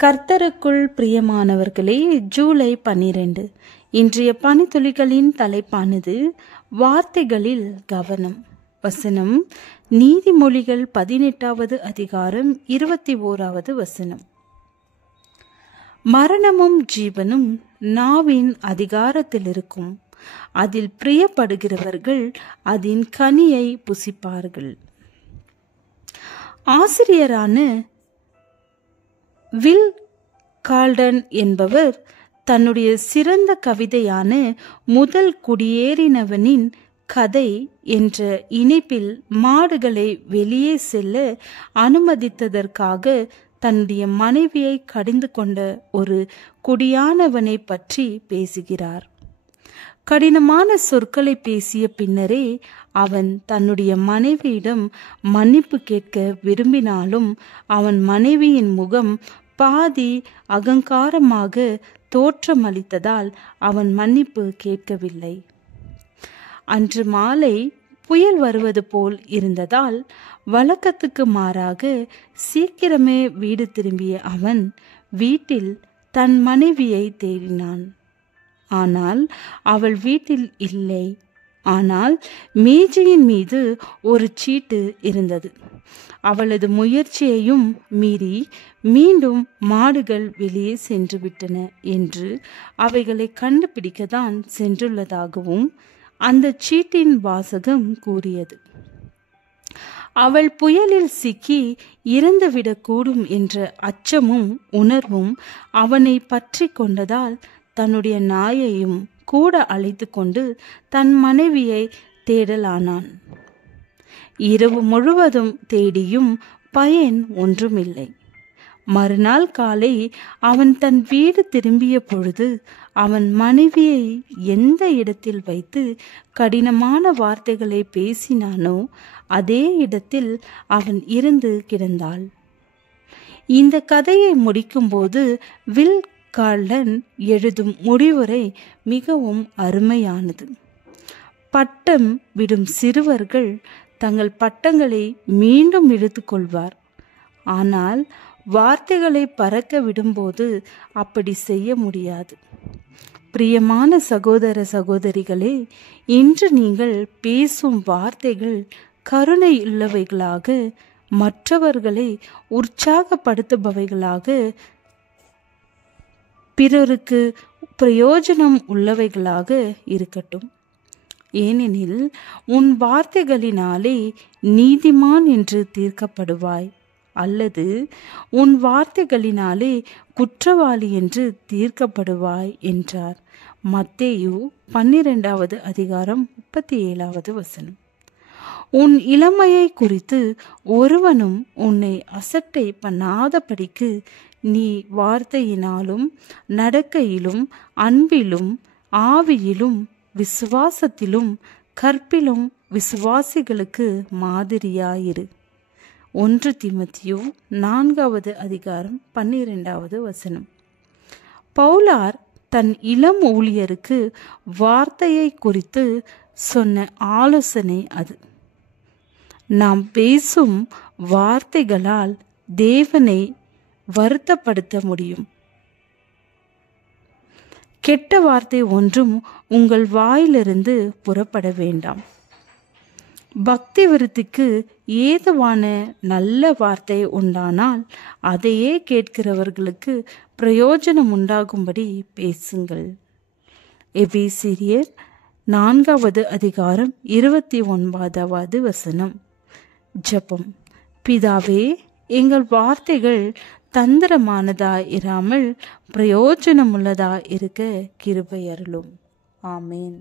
கர்த்தருக்குள் பிரியமானவர்களே, ஜூலை 12 இன்றைய பணித்துளிகளின் தலைப்பானது வார்த்தைகளில் கவனம். வசனம் நீதிமொழிகள் 18வது அதிகாரம் 21வது வசனம். மரணமும் ஜீவனும் நாவின் அதிகாரத்தில் இருக்கும், அதில் பிரியப்படுகிறவர்கள் அதன் கனியை புசிப்பார்கள். ஆசிரியரான வில் கால்டன் என்பவர் தன்னுடைய சிறந்த கவிதையான முதல் குடியேறினவனின் கதை என்ற இணைப்பில் மாடுகளை வெளியே செல்ல அனுமதித்ததற்காக தன்னுடைய மனைவியை கடிந்து கொண்ட ஒரு குடியானவனை பற்றி பேசுகிறார். கடினமான சொற்களை பேசிய பின்னரே அவன் தன்னுடைய மனைவியிடம் மன்னிப்பு கேட்க விரும்பினாலும் அவன் மனைவியின் முகம் பாதி அகங்காரமாக தோற்றமளித்ததால் அவன் மன்னிப்பு கேட்கவில்லை. அன்று மாலை புயல் வருவது போல் இருந்ததால் வழக்கத்துக்கு மாறாக சீக்கிரமே வீடு திரும்பிய அவன் வீட்டில் தன் மனைவியை தேடினான். ஆனால் அவள் வீட்டில் இல்லை. ஆனால் மேஜையின் மீது ஒரு சீட்டு இருந்தது. அவளது முயற்சியையும் மீறி மீண்டும் மாடுகள் வெளியே சென்று விட்டன என்று அவைகளை கண்டுபிடிக்கத்தான் சென்றுள்ளதாகவும் அந்த சீட்டின் வாசகம் கூறியது. அவள் புயலில் சிக்கி இறந்துவிடக்கூடும் என்ற அச்சமும் உணர்வும் அவனை பற்றி கொண்டதால் தன்னுடைய நாயையும் கூட அழைத்து கொண்டு தன் மனைவியை தேடலானான். இரவு முழுவதும் தேடியும் பயன் ஒன்றுமில்லை. மறுநாள் காலை அவன் தன் வீடு திரும்பிய பொழுது அவன் மனைவியை எந்த இடத்தில் வைத்து கடினமான வார்த்தைகளை பேசினானோ அதே இடத்தில் அவன் இறந்து கிடந்தாள். இந்த கதையை முடிக்கும்போது வில் கால்டன் எழுதும் முடிவுரை மிகவும் அருமையானது. பட்டம் விடும் சிறுவர்கள் தங்கள் பட்டங்களை மீண்டும் எடுத்துக்கொள்வார். ஆனால் வார்த்தைகளை பறக்க விடும்போது அப்படி செய்ய முடியாது. பிரியமான சகோதர சகோதரிகளே, இன்று நீங்கள் பேசும் வார்த்தைகள் கருணை உள்ளவைகளாக, மற்றவர்களை உற்சாகப்படுத்துபவைகளாக, பிறருக்கு பிரயோஜனம் உள்ளவைகளாக இருக்கட்டும். ஏனெனில் உன் வார்த்தைகளினாலே நீதிமான் என்று தீர்க்கப்படுவாய், அல்லது உன் வார்த்தைகளினாலே குற்றவாளி என்று தீர்க்கப்படுவாய் என்றார். மத்தேயு 12வது அதிகாரம் 37வது வசனம். உன் இளமையை குறித்து ஒருவனும் உன்னை அசட்டை பண்ணாதபடிக்கு நீ வார்த்தையினாலும் நடக்கையிலும் அன்பிலும் ஆவியிலும் விசுவாசத்திலும் கற்பிலும் விசுவாசிகளுக்கு மாதிரியாயிரு. 1 தீமோத்தேயு 4வது அதிகாரம் 12வது வசனம். பவுலார் தன் இளம் ஊழியருக்கு வார்த்தையை குறித்து சொன்ன ஆலோசனை அது. நாம் பேசும் வார்த்தைகளால் தேவனை வருத்தப்படுத்த முடியும். கெட்ட வார்த்தை ஒன்றும் உங்கள் வாயிலிருந்து புறப்பட வேண்டாம். பக்தி விருத்திக்கு ஏதுவான நல்ல வார்த்தை உண்டானால் அதையே கேட்கிறவர்களுக்கு பிரயோஜனம் உண்டாகும்படி பேசுங்கள். எபேசியர் 4வது அதிகாரம் 29வது வசனம். ஜெபம். பிதாவே, எங்கள் வார்த்தைகள் தந்திரமானதாய் இராமல் பிரயோஜனமுள்ளதாய் இருக்க கிருபை அருளும். ஆமேன்.